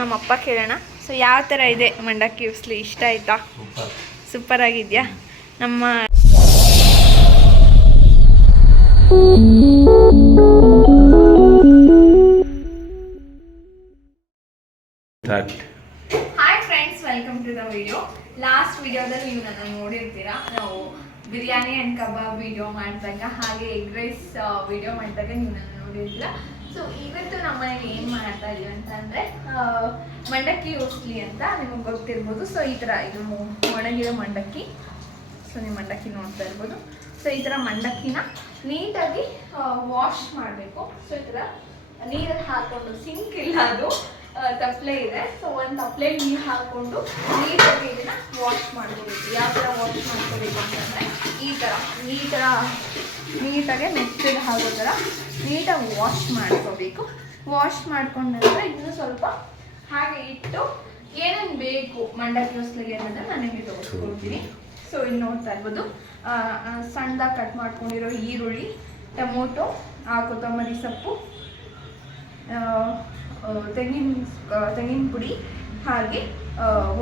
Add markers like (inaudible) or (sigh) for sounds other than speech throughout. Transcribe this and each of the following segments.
ನಮ್ಮ ಅಪ್ಪ ಕೇಳೋಣ. ಸೊ ಯಾವ ಥರ ಇದೆ ಮಂಡಕ್ಕಿ ಉಸ್ಲಿ? ಇಷ್ಟ ಆಯ್ತಾ? ಸೂಪರ್. ಸೂಪರ್ ಆಗಿದೆಯಾ? ನಮ್ಮ hi friends welcome to the video last ವಿಡಿಯೋದಲ್ಲಿ ನೀವು ನನ್ನ ನೋಡಿರ್ತೀರಾ? ನಾವು ಬಿರಿಯಾನಿ ಆ್ಯಂಡ್ ಕಬಾಬ್ ವಿಡಿಯೋ ಮಾಡಿದಾಗ ಹಾಗೆ ಎಗ್ ರೈಸ್ ವಿಡಿಯೋ ಮಾಡಿದಾಗ ನೀವು ನನ್ನ ನೋಡಿರ್ತೀರಾ? ಸೊ ಇವತ್ತು ನಮ್ಮ ಮನೇಲಿ ಏನು ಮಾಡ್ತಾ ಇದೀವಿ ಅಂತಂದರೆ ಮಂಡಕ್ಕಿ ಉಸ್ಲಿ ಅಂತ ನಿಮಗೆ ಗೊತ್ತಿರ್ಬೋದು. ಸೊ ಈ ಥರ ಇದು ಒಣಗಿರೋ ಮಂಡಕ್ಕಿ. ಸೊ ನೀವು ಮಂಡಕ್ಕಿ ನೋಡ್ತಾ ಇರ್ಬೋದು. ಸೊ ಈ ಥರ ಮಂಡಕ್ಕಿನ ನೀಟಾಗಿ ವಾಶ್ ಮಾಡಬೇಕು. ಸೊ ಈ ಥರ ನೀರಲ್ಲಿ ಹಾಕೊಂಡು ಸಿಂಕ್ ಇಲ್ಲ ಅದು ತಪ್ಲೆ ಇದೆ. ಸೊ ಒಂದು ತಪ್ಪಲೆ ನೀರು ಹಾಕೊಂಡು ನೀಟಾಗಿ ಇದನ್ನ ವಾಶ್ ಮಾಡ್ಕೋಬೇಕು. ಯಾವ ಥರ ವಾಶ್ ಮಾಡ್ಕೋಬೇಕು ಅಂತಂದರೆ, ಈ ಥರ ಈ ಥರ ನೀಟಾಗಿ ಮೆತ್ತಗೆ ಹಾಗೋ ಥರ ನೀಟಾಗಿ ವಾಶ್ ಮಾಡ್ಕೋಬೇಕು. ವಾಶ್ ಮಾಡ್ಕೊಂಡ ನಂತರ ಇನ್ನೂ ಸ್ವಲ್ಪ ಹಾಗೆ ಇಟ್ಟು ಏನೇನು ಬೇಕು ಮಂಡಕ್ಕಿ ಹೊಸ್ಲಿಗೆ ಅನ್ನೋದನ್ನ ನಾನು ನಿಮಗೆ ತೋರಿಸ್ಕೊಡ್ತೀನಿ. ಸೊ ಇಲ್ಲಿ ನೋಡ್ತಾ ಇರ್ಬೋದು ಸಣ್ಣದಾಗಿ ಕಟ್ ಮಾಡ್ಕೊಂಡಿರೋ ಈರುಳ್ಳಿ, ಟೊಮೊಟೊ ಕೊತ್ತಂಬರಿ ಸೊಪ್ಪು ತೆಂಗಿನ ತೆಂಗಿನ ಪುಡಿ ಹಾಗೆ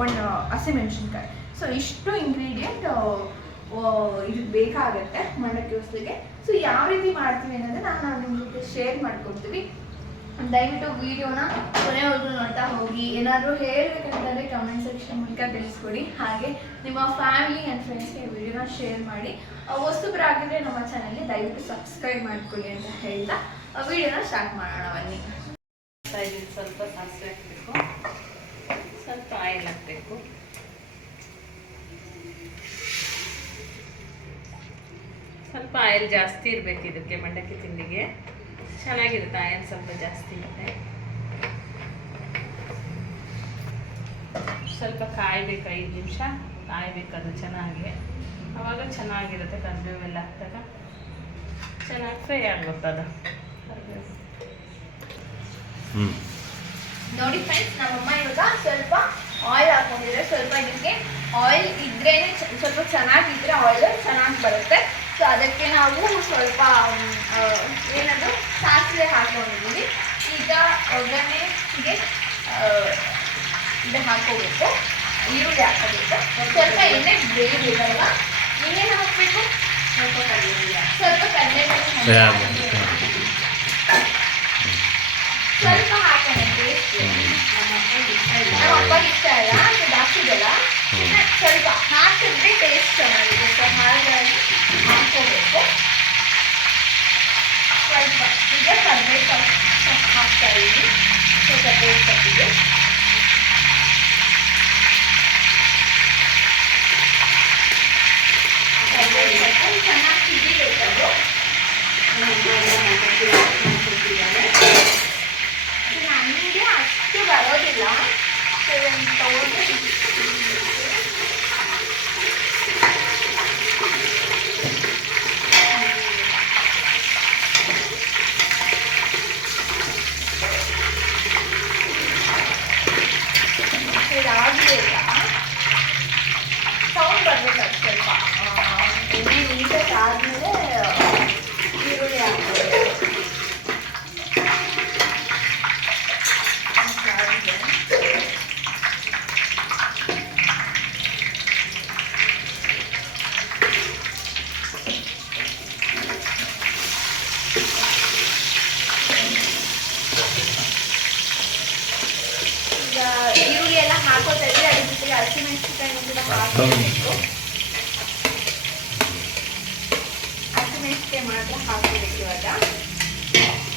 ಒಣ ಹಸಿಮೆಣಸಿನ್ಕಾಯಿ ಸೊ ಇಷ್ಟು ಇಂಗ್ರೀಡಿಯೆಂಟ್ ಇದು ಬೇಕಾಗುತ್ತೆ ಮಂಡಕ್ಕಿ ಹೊಸ್ಲಿಗೆ ಸೊ ಯಾವ ರೀತಿ ಮಾಡ್ತೀವಿ ಅನ್ನೋದನ್ನ ನಾನು ನಿಮ್ಮ ಜೊತೆ ಶೇರ್ ಮಾಡ್ಕೊಡ್ತೀವಿ. ದಯವಿಟ್ಟು ವಿಡಿಯೋನ ಕೊನೆವರೆಗೂ ನೋಡ್ತಾ ಹೋಗಿ. ಏನಾದರೂ ಹೇಳಬೇಕಂತಂದರೆ ಕಮೆಂಟ್ ಸೆಕ್ಷನ್ ಮೂಲಕ ತಿಳಿಸ್ಕೊಡಿ. ಹಾಗೆ ನಿಮ್ಮ ಫ್ಯಾಮಿಲಿ ಆ್ಯಂಡ್ ಫ್ರೆಂಡ್ಸ್ಗೆ ವಿಡಿಯೋನ ಶೇರ್ ಮಾಡಿ. ವಸ್ತುಬ್ರು ನಮ್ಮ ಚಾನಲ್ಗೆ ದಯವಿಟ್ಟು ಸಬ್ಸ್ಕ್ರೈಬ್ ಮಾಡ್ಕೊಳ್ಳಿ ಅಂತ ಹೇಳ್ತಾ ವಿಡಿಯೋನ ಸ್ಟಾರ್ಟ್ ಮಾಡೋಣ ಬನ್ನಿ. ಸ್ವಲ್ಪ ಸಾಸಿವೆ ಹಾಕಬೇಕು. ಸ್ವಲ್ಪ ಆಯಿಲ್ ಹಾಕಬೇಕು. ಸ್ವಲ್ಪ ಆಯಿಲ್ ಜಾಸ್ತಿ ಇರಬೇಕು ಇದಕ್ಕೆ ಮಂಡಕ್ಕಿ ತಿಂಡಿಗೆ. ಚೆನ್ನಾಗಿರುತ್ತೆ ಆಯಿಲ್ ಸ್ವಲ್ಪ ಜಾಸ್ತಿ ಇರುತ್ತೆ. ಸ್ವಲ್ಪ ಕಾಯಬೇಕು ಐದು ನಿಮಿಷ. ಕಾಯಬೇಕದು ಚೆನ್ನಾಗಿ. ಆವಾಗ ಚೆನ್ನಾಗಿರುತ್ತೆ, ಕರಿಬೇವೆಲ್ಲ ಹಾಕಿದಾಗ. ಚೆನ್ನಾಗಿ ಫ್ರೈ ಆಗ್ಬೇಕು ಅದು ನೋಡಿ ಫ್ರೆಂಡ್ಸ್ ನಮ್ಮಮ್ಮ ಇವಾಗ ಸ್ವಲ್ಪ ಆಯಿಲ್ ಹಾಕೊಂಡಿದ್ರೆ. ಸ್ವಲ್ಪ ಇದಕ್ಕೆ ಆಯಿಲ್ ಇದ್ರೇನೆ ಚ- ಸ್ವಲ್ಪ ಚೆನ್ನಾಗಿದ್ರೆ ಆಯಿಲ್ ಚೆನ್ನಾಗಿ ಬರುತ್ತೆ. ಸೊ ಅದಕ್ಕೆ ನಾವು ಸ್ವಲ್ಪ ಏನದು ಸಾಸಿವೆ ಹಾಕೊಂಡಿದ್ದೀವಿ ಈಗ ಒಗ್ಗರಣೆಗೆ ಇದು ಹಾಕೋಬೇಕು ಈರುಳ್ಳಿ ಹಾಕೋಬೇಕು ಸ್ವಲ್ಪ ಎಣ್ಣೆ ಬೇಯಬೇಕಲ್ವಾ? ಇನ್ನೇನು ಹಾಕಬೇಕು? ಸ್ವಲ್ಪ ಕಡಲೆ ಸ್ವಲ್ಪ ಕಡಲೆಬೇಳೆ ಯಾ, ಸ್ವಲ್ಪ ಹಾಕೋಣ ಟೇಸ್ಟ್ ನಮ್ಮ ಅಪ್ಪಗೆ ಇಷ್ಟ ಇಲ್ಲ ಅದು ಜಾಸ್ತಿ ಇದೆಲ್ಲ ಸ್ವಲ್ಪ ಹಾಕಿದ್ರೆ ಟೇಸ್ಟ್ ಚೆನ್ನಾಗಿದೆ ಸೊ ಹಾಗಾಗಿ ಹಾಕೋಬೇಕು ಸ್ವಲ್ಪ ಈಗ ಕರ್ಬೇವು ಸೊಪ್ಪು ಹಾಕ್ತಾ ಇದ್ದೀನಿ ಸೊ ಕರ್ಬೇವು ಸೊಪ್ಪಿಗೆ ಕರ್ಬೇವು ಸೊಪ್ಪು ಚೆನ್ನಾಗಿ ಸಿಗಿಬೇಕದು ನನಗೆ ಅಷ್ಟು ಬರೋದಿಲ್ಲ ಸೊ ಇದನ್ನ ತಗೊಂಡು ಇದಾಗಲಿಲ್ಲ ಸೌಂಡ್ ಬರ್ಬೇಕು ಸ್ವಲ್ಪ ಆ, ಎಣ್ಣೆ ನೀಟಾಗಿ ಆದಮೇಲೆ ಈರುಳ್ಳಿ ಹಾಕ್ಬೇಕು ಅಷ್ಟಾಗಿದೆ. ಈಗ ಈರುಳ್ಳಿ ಎಲ್ಲ ಹಾಕೋತಾ ಇದ್ರೆ ಅದ್ರ ಜೊತೆಗೆ ಹಸಿಮೆಣಸಿನಕಾಯಿ ಕೂಡ ಹಾಕೋಬೇಕು ಹಸಿಮೆಣಸಿನಕಾಯಿ ಮಾತ್ರ ಹಾಕೋಬೇಕು ಇವಾಗ.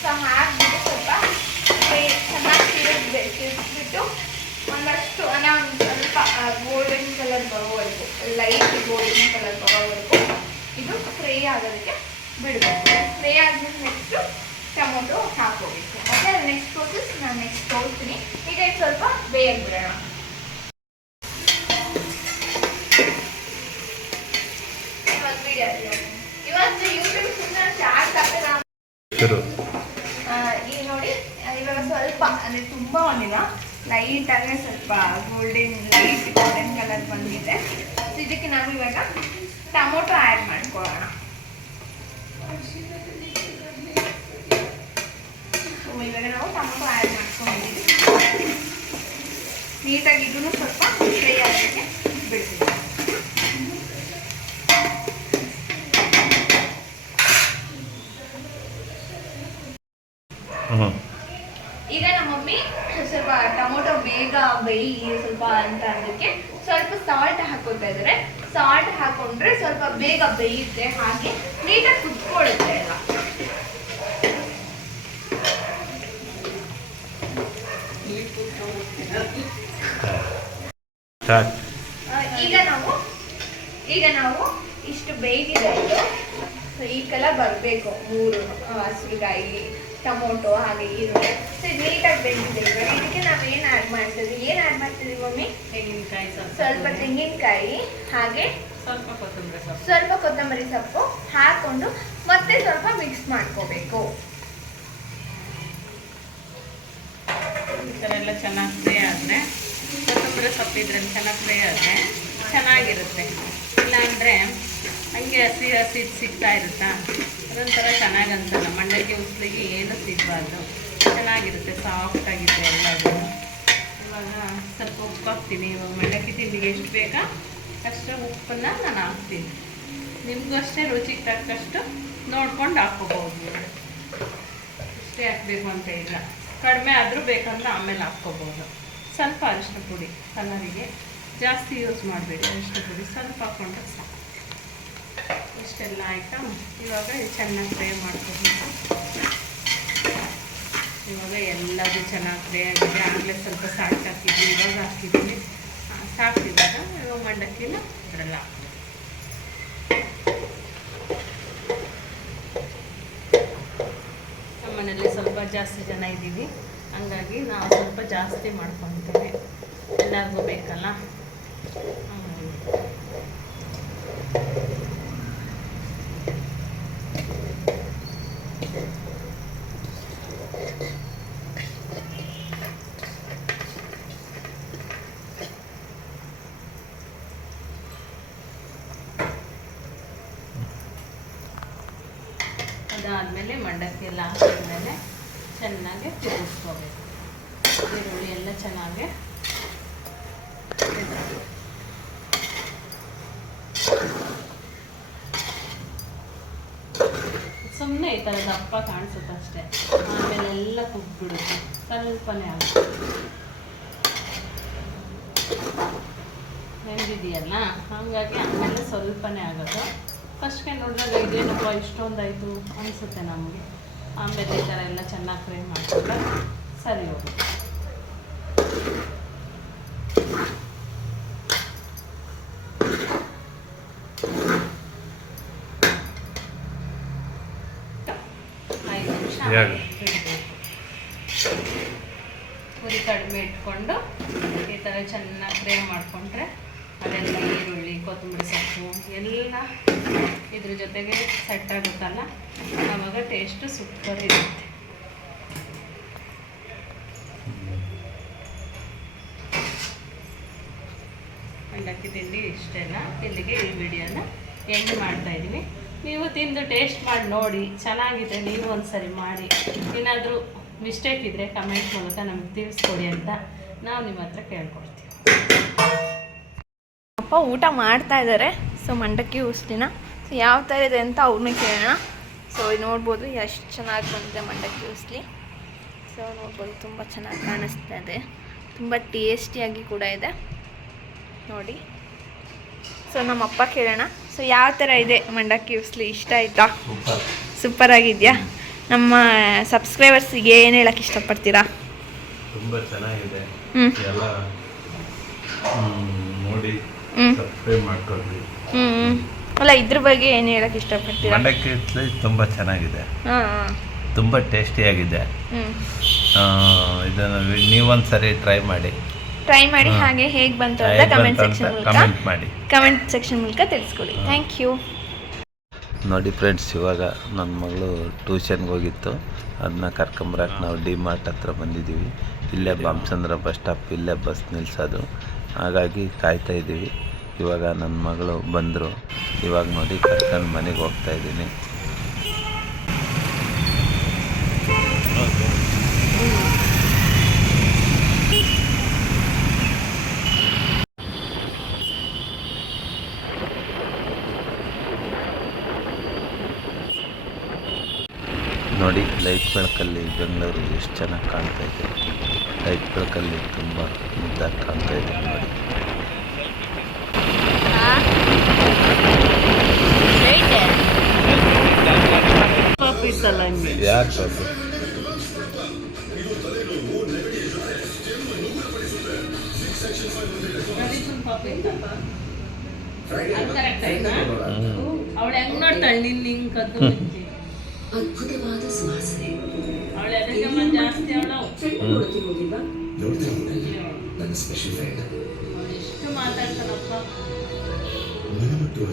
ಸೊ ಹಾಕ್ಬಿಟ್ಟು ಸ್ವಲ್ಪ ಚೆನ್ನಾಗಿ ತಿರುಗ್ಬೇಕು. ತಿರುಗಿಬಿಟ್ಟು ಒಂದಷ್ಟು ಒಂದು ಸ್ವಲ್ಪ ಗೋಲ್ಡನ್ ಕಲರ್ ಬರೋವರೆಗೂ ಲೈಟ್ ಗೋಲ್ಡನ್ ಕಲರ್ ಬರೋವರೆಗೂ ಇದು ಫ್ರೈ ಆಗೋದಕ್ಕೆ ಬಿಡಬೇಕು. ಫ್ರೈ ಆದ್ಮೇಲೆ ನೆಕ್ಸ್ಟು ಟೊಮೊಟೊ ಹಾಕೋಬೇಕು ಓಕೆ ನೆಕ್ಸ್ಟ್ ಪ್ರೋಸೆಸ್ ನಾನು ನೆಕ್ಸ್ಟ್ ತೋರಿಸ್ತೀನಿ. ಈಗ ಸ್ವಲ್ಪ ಬೇಯಕ್ಕೆ ಬಿಡೋಣ ಇವಾಗ ವಿಡಿಯೋ ಇವತ್ತು ಯೂಟ್ಯೂಬ್ ಸುಮ್ಮನೆ ಚಾರ್ಜ್ ಆಗ್ತದೆ ಶುರು ಆ, ಈಗ ನೋಡಿ ಆ, ಇವಾಗ ಸ್ವಲ್ಪ ಅಂದರೆ ತುಂಬ ಒಂದಿಲ್ಲ ಲೈಟ್ ಅಂದರೆ ಸ್ವಲ್ಪ ಗೋಲ್ಡನ್ ಲೈಟ್ ಗೋಲ್ಡನ್ ಕಲರ್ ಬಂದಿದೆ So, ಇದಕ್ಕೆ ನಾವು ಇವಾಗ ಟೊಮೊಟೊ ಆ್ಯಡ್ ಮಾಡ್ಕೊಳ್ಳೋಣ So, ಇವಾಗ ನಾವು ಟೊಮೊಟೊ ಆ್ಯಡ್ ಮಾಡ್ಕೊಂಡಿದ್ದೀವಿ ನೀಟಾಗಿ ಇದನ್ನು ಸ್ವಲ್ಪ ಫ್ರೈ ಆಗೋಕ್ಕೆ ಬಿಡ್ತೀನಿ ಈಗ ನಮ್ಮ ಮಮ್ಮಿ ಸ್ವಲ್ಪ ಟೊಮೊಟೊ ಬೇಗ ಬೇಯಿ ಸ್ವಲ್ಪ ಅಂತ ಅದಕ್ಕೆ ಸ್ವಲ್ಪ ಸಾಲ್ಟ್ ಹಾಕೋತಾ ಇದ್ದಾರೆ. ಸಾಲ್ಟ್ ಹಾಕೊಂಡ್ರೆ ಸ್ವಲ್ಪ ಬೇಗ ಬೇಯುತ್ತೆ ಹಾಗೆ ನೀಟಾಗಿ ಕುತ್ಕೊಳ್ಳುತ್ತೆ ಎಲ್ಲ ಈಗ ನಾವು ಈಗ ನಾವು ಇಷ್ಟು ಬೇಯ್ದಿದೆ ಇದು ಈ ಕಲ ಬರಬೇಕು ಮೂರು ಹಸಿರುಗಾಯಿ ಟೊಮೊಟೊ ಹಾಗೆ ಈರುಳ್ಳಿ ಸೊ ಇದು ನೀಟಾಗಿ ಬೆಂದಿದೆ ಇವಾಗ ಇದಕ್ಕೆ ನಾವು ಏನು ಆ್ಯಡ್ ಮಾಡ್ತೀವಿ? ಏನು ಆ್ಯಡ್ ಮಾಡ್ತೀವಿ ಮಮ್ಮಿ? ತೆಂಗಿನಕಾಯಿ ಸ್ವಲ್ಪ ತೆಂಗಿನಕಾಯಿ ಹಾಗೆ ಸ್ವಲ್ಪ ಕೊತ್ತಂಬರಿ ಸೊಪ್ಪು. ಸ್ವಲ್ಪ ಕೊತ್ತಂಬರಿ ಸೊಪ್ಪು ಹಾಕೊಂಡು ಮತ್ತೆ ಸ್ವಲ್ಪ ಮಿಕ್ಸ್ ಮಾಡ್ಕೋಬೇಕು. ಈ ಥರ ಎಲ್ಲ ಚೆನ್ನಾಗಿ ಫ್ರೈ ಆದರೆ ಕೊತ್ತಂಬರಿ ಸೊಪ್ಪು ಇದ್ರಲ್ಲಿ ಚೆನ್ನಾಗಿ ಫ್ರೈ ಆದರೆ ಚೆನ್ನಾಗಿರುತ್ತೆ. ಇಲ್ಲಾಂದರೆ ಹಂಗೆ ಹಸಿ ಹಸಿ ಸಿಗ್ತಾ ಇರುತ್ತಾ? ಅದೊಂಥರ ಚೆನ್ನಾಗಿ ಅನ್ಸಲ್ಲ ಮಂಡಕ್ಕಿ ಉಸ್ಲಿಗೆ ಏನು ಸಿಗಬಾರ್ದು ಚೆನ್ನಾಗಿರುತ್ತೆ ಸಾಫ್ಟ್ ಆಗಿದೆ ಎಲ್ಲದು. ಇವಾಗ ಸ್ವಲ್ಪ ಉಪ್ಪು ಹಾಕ್ತೀನಿ. ಇವಾಗ ಮಂಡಕ್ಕಿ ತಿಂಡಿಗೆ ಎಷ್ಟು ಬೇಕಾ? ಅಷ್ಟು ಉಪ್ಪನ್ನು ನಾನು ಹಾಕ್ತೀನಿ. ನಿಮಗೂ ಅಷ್ಟೇ ರುಚಿಗೆ ತಕ್ಕಷ್ಟು ನೋಡ್ಕೊಂಡು ಹಾಕ್ಕೋಬೋದು. ಇಷ್ಟೇ ಹಾಕ್ಬೇಕು ಅಂತ ಇಲ್ಲ. ಕಡಿಮೆ ಆದರೂ ಬೇಕಂದ್ರೆ ಆಮೇಲೆ ಹಾಕ್ಕೋಬೋದು. ಸ್ವಲ್ಪ ಅರಿಶಿನ ಪುಡಿ. ಕಲರಿಗೆ ಜಾಸ್ತಿ ಯೂಸ್ ಮಾಡಬೇಡಿ. ಅರಿಶಿನ ಪುಡಿ ಸ್ವಲ್ಪ ಹಾಕ್ಕೊಂಡ್ರೆ ಸಾಕು. ಇಷ್ಟೆಲ್ಲ ಆಯಿತಾ? ಇವಾಗ ಚೆನ್ನಾಗಿ ಫ್ರೈ ಮಾಡ್ಕೊಬೇಕು ಇವಾಗ ಎಲ್ಲದು ಚೆನ್ನಾಗಿ ಫ್ರೈ ಆಗಿದೆ. ಆಗಲೇ ಸ್ವಲ್ಪ ಸಾಲ್ಟ್ ಹಾಕಿದ್ವಿ ಇವಾಗ ಹಾಕಿದ್ದೀನಿ. ಸಾಕಿದಾಗ ಸಾಕು ಇವಾಗ ಮಂಡಕ್ಕಿನ ಅದರಲ್ಲ ನಮ್ಮನೇಲಿ ಸ್ವಲ್ಪ ಜಾಸ್ತಿ ಜನ ಇದ್ದೀವಿ. ಹಂಗಾಗಿ ನಾವು ಸ್ವಲ್ಪ ಜಾಸ್ತಿ ಮಾಡ್ಕೊತೀವಿ ಎಲ್ಲರಿಗೂ ಬೇಕಲ್ಲ? ಅದಾದಮೇಲೆ ಮಂಡಕ್ಕಿ ಎಲ್ಲ ಹಾಕಿದ್ಮೇಲೆ ಚೆನ್ನಾಗಿ ತಿರುಗಿಸ್ಕೋಬೇಕು. ಈರುಳ್ಳಿ ಎಲ್ಲ ಚೆನ್ನಾಗಿ. ಸುಮ್ಮನೆ ಈ ಥರ ದಪ್ಪ ಕಾಣಿಸುತ್ತೆ ಅಷ್ಟೇ. ಆಮೇಲೆ ಎಲ್ಲ ಕುಗ್ಬಿಡುತ್ತೆ. ಸ್ವಲ್ಪನೇ ಆಗುತ್ತೆ ನೆಂದಿದೆಯಲ್ಲ ಹಾಗಾಗಿ ಆಮೇಲೆ ಸ್ವಲ್ಪನೇ ಆಗೋದು. ಫಸ್ಟ್ಗೆ ನೋಡಿದಾಗ ಇದೇನಪ್ಪ ಇಷ್ಟೊಂದಾಯಿತು ಅನಿಸುತ್ತೆ ನಮಗೆ. ಆಮೇಲೆ ಈ ಥರ ಎಲ್ಲ ಚೆನ್ನಾಗಿ ಫ್ರೈ ಮಾಡಿಕೊಂಡ್ರೆ ಸರಿ ಹೋಗುತ್ತೆ. ಪುರಿ ಕಡಿಮೆ ಇಟ್ಕೊಂಡು ಈ ಥರ ಚೆನ್ನಾಗಿ ಫ್ರೈ ಮಾಡಿಕೊಂಡ್ರೆ ಅದೆಲ್ಲ ಈರುಳ್ಳಿ ಕೊತ್ತಂಬರಿ ಸೊಪ್ಪು, ಎಲ್ಲ ಇದ್ರ ಜೊತೆಗೆ ಸೆಟ್ ಆಗುತ್ತಲ್ಲ? ಆವಾಗ ಟೇಸ್ಟು ಸೂಪರ್ ಇರುತ್ತೆ. ಮಂಡಕ್ಕಿ ತಿಂಡಿ ಇಷ್ಟೆಲ್ಲ ಇಲ್ಲಿಗೆ ಈ ವಿಡಿಯೋನ ಎಂಡ್ ಮಾಡ್ತಾ ಇದ್ದೀನಿ. ನೀವು ತಿಂದು ಟೇಸ್ಟ್ ಮಾಡಿ ನೋಡಿ, ಚೆನ್ನಾಗಿದೆ, ನೀವು ಒಂದ್ಸರಿ ಮಾಡಿ. ಏನಾದರೂ ಮಿಸ್ಟೇಕ್ ಇದ್ದರೆ ಕಮೆಂಟ್ ಮೂಲಕ ನಮಗೆ ತಿಳಿಸ್ಕೊಡಿ ಅಂತ ನಾವು ನಿಮ್ಮ ಹತ್ರ ಕೇಳ್ಕೊಡ್ತೀವಿ ಅಪ್ಪ ಊಟ ಮಾಡ್ತಾ ಇದ್ದಾರೆ ಸೊ ಮಂಡಕ್ಕಿ ಉಸ್ಲಿನ. ಸೊ ಯಾವ ಥರ ಇದೆ ಅಂತ ಅವ್ರನ್ನ ಕೇಳೋಣ. ಸೊ ನೋಡ್ಬೋದು ಎಷ್ಟು ಚೆನ್ನಾಗಿ ಬಂದಿದೆ ಮಂಡಕ್ಕಿ ಉಸ್ಲಿ. ಸೊ ನೋಡ್ಬೋದು ತುಂಬ ಚೆನ್ನಾಗಿ ಕಾಣಿಸ್ತಾ ಇದೆ. ತುಂಬ ಟೇಸ್ಟಿಯಾಗಿ ಕೂಡ ಇದೆ. ನೋಡಿ. ಸೊ ನಮ್ಮ ಅಪ್ಪ ಕೇಳೋಣ. ಸೊ ಯಾವ ಥರ ಇದೆ ಮಂಡಕ್ಕಿ ಉಸ್ಲಿ? ಇಷ್ಟ ಆಯ್ತಾ? ಸೂಪರ್. ಆಗಿದೆಯಾ? ನಮ್ಮ ಸಬ್ಸ್ಕ್ರೈಬರ್ಸಿಗೆ ಏನು ಹೇಳಕ್ಕೆ ಇಷ್ಟಪಡ್ತೀರಾ? ತುಂಬ ಚೆನ್ನಾಗಿದೆ. ಎಲ್ಲ ನೋಡಿ. ಹ್ಞೂ ಸಬ್ಸ್ಕ್ರೈಬ್ ಮಾಡ್ಕೊಳ್ರಿ ಹ್ಞೂ ಅಲ್ಲ ಇದ್ರ ಬಗ್ಗೆ ಏನು ಹೇಳೋಕೆ ಇಷ್ಟಪಡ್ತೀರಾ? ಮಂಡಕ್ಕಿ ಇಡ್ಲಿ ತುಂಬ ಚೆನ್ನಾಗಿದೆ. ತುಂಬ ಟೇಸ್ಟಿಯಾಗಿದೆ ಇದನ್ನು ನೀವೊಂದು ಸರಿ ಟ್ರೈ ಮಾಡಿ. ಟ್ರೈ ಮಾಡಿ ಹಾಗೆ ಹೇಗೆ ಬಂತು ಅಂತ ಕಮೆಂಟ್ ಸೆಕ್ಷನ್ ಮೂಲಕ ಕಮೆಂಟ್ ಮಾಡಿ. ಕಮೆಂಟ್ ಸೆಕ್ಷನ್ ಮೂಲಕ ತಿಳಿಸ್ಕೊಡಿ. ಥ್ಯಾಂಕ್ ಯು ನೋಡಿ ಫ್ರೆಂಡ್ಸ್ ಇವಾಗ ನನ್ನ ಮಗಳು ಟ್ಯೂಷನ್ಗೆ ಹೋಗಿತ್ತು. ಅದನ್ನ ಕರ್ಕೊಂಬರಕ್ಕೆ ನಾವು ಡಿ ಮಾರ್ಟ್ ಹತ್ರ ಬಂದಿದ್ದೀವಿ ಇಲ್ಲೇ ಬಾಮಚಂದ್ರ ಬಸ್ ಸ್ಟಾಪ್ ಇಲ್ಲೇ ಬಸ್ ನಿಲ್ಲಿಸೋದು ಹಾಗಾಗಿ ಕಾಯ್ತಾ ಇದ್ದೀವಿ. ಇವಾಗ ನನ್ನ ಮಗಳು ಬಂದರು. ಇವಾಗ ನೋಡಿ ಕರ್ಕೊಂಡು ಮನೆಗೆ ಹೋಗ್ತಾ ಇದ್ದೀನಿ. ನೋಡಿ ಲೈಟ್ ಬೆಳಕಲ್ಲಿ ಬೆಂಗಳೂರು ಎಷ್ಟು ಚೆನ್ನಾಗಿ ಕಾಣ್ತಾ ಇದೆ. ಲೈಟ್ ಬೆಳಕಲ್ಲಿ ತುಂಬ ಮುದ್ದಾಗಿ ಕಾಣ್ತಾ ಇದೆ ನೋಡಿ. ಆಯ್ತಾ ಹ್ಞೂ ಅವಳು ಹೆಂಗ್ ನೋಡ್ತಾಳೆ ನಿನ್ನ ಹಿಂಗ್ ಕದ್ದು (laughs) ಅದ್ಭುತವಾದ ಸುವಾಸನೆ. ಅವಳು ಎದಕ್ಕಮ್ಮ ಜಾಸ್ತಿ ಅವಳು? ಕೊಡುತ್ತಿರುವುದಿಲ್ಲ ನೋಡ್ತಿರುವುದಲ್ಲ ನನ್ನ ಸ್ಪೆಷಲ್ ಫ್ರೆಂಡ್ ಎಷ್ಟು ಮಾತಾಡ್ತಾಳಪ್ಪ? ಮನಮುಟ್ಟುವ